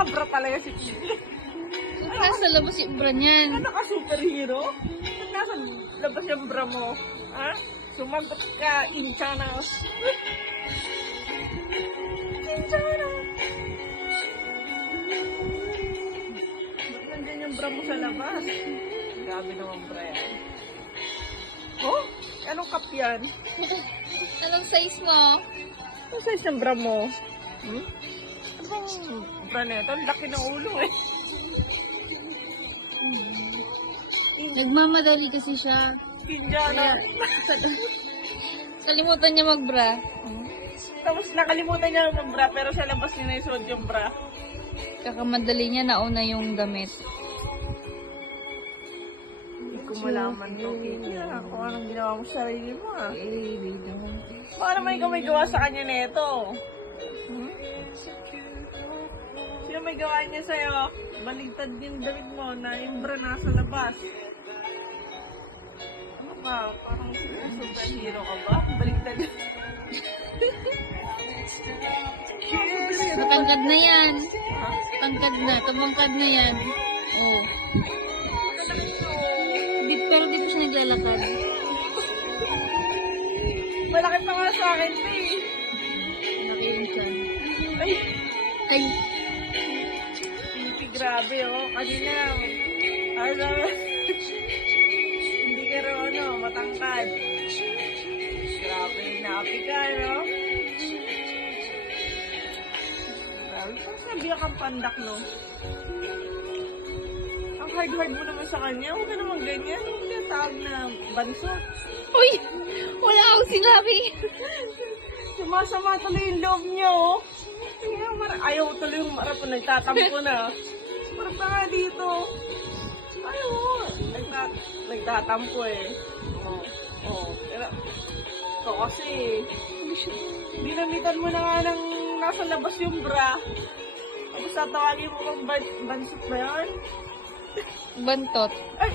Nakabra talaga si Pili. Nasa labas yung bra niyan. Ano ka, superhero? Nasa labas yung bra mo. Ha? Sumagot ka, Inchana. Inchana. Ba't nandyan yung bra mo sa labas? Grabe naman bra yan. Oh? Anong cup yan? Anong size mo? Anong size ng bra mo? Hmm? Ano bang bra na ito? Ang laki ng ulo eh. Nagmamadali kasi siya. Inchana. Kalimutan niya magbra. Tapos nakalimutan niya ng bra pero sa labas niya na isuot yung bra. Kakamadali niya, nauna yung damit. Hindi ko malaman to, Kenya. Kung anong ginawa mo sa sarili mo, ah. Baka naman ikaw may gawa sa kanya nito. Hmm? Sino may gawa niya sa'yo? Baligtad yung damit mo na yung bra nasa labas. Ano ka? Parang superhero ka ba? Baligtad. Matangkad na yan. Tangkad na. Tumangkad na yan. Oh. Pero di pa siya naglalakad. Malaki pa nga sa akin, eh. Nakirin siya. Ay, Ay, Pipi, grabe, oh. Kanina, hindi ka rin, matangkad. Grabe, napi ka, no? Grabe, sabi kang pandak, no? Ang hard-hard mo naman sa kanya. Huwag ka naman ganyan. Huwag ka tawag na banso. uy! Wala akong sinabi. Sumasama tuloy yung loob niyo, oh. Ayaw tuloy yung marap na nagtatampo na. Marap na nga dito. Ayaw mo. Nagtatampo eh. Pero, ito kasi, dinamitan mo na nga ng nasa labas yung bra. Tapos tatawagin mo kang bansot na yan. Bantot. Ay!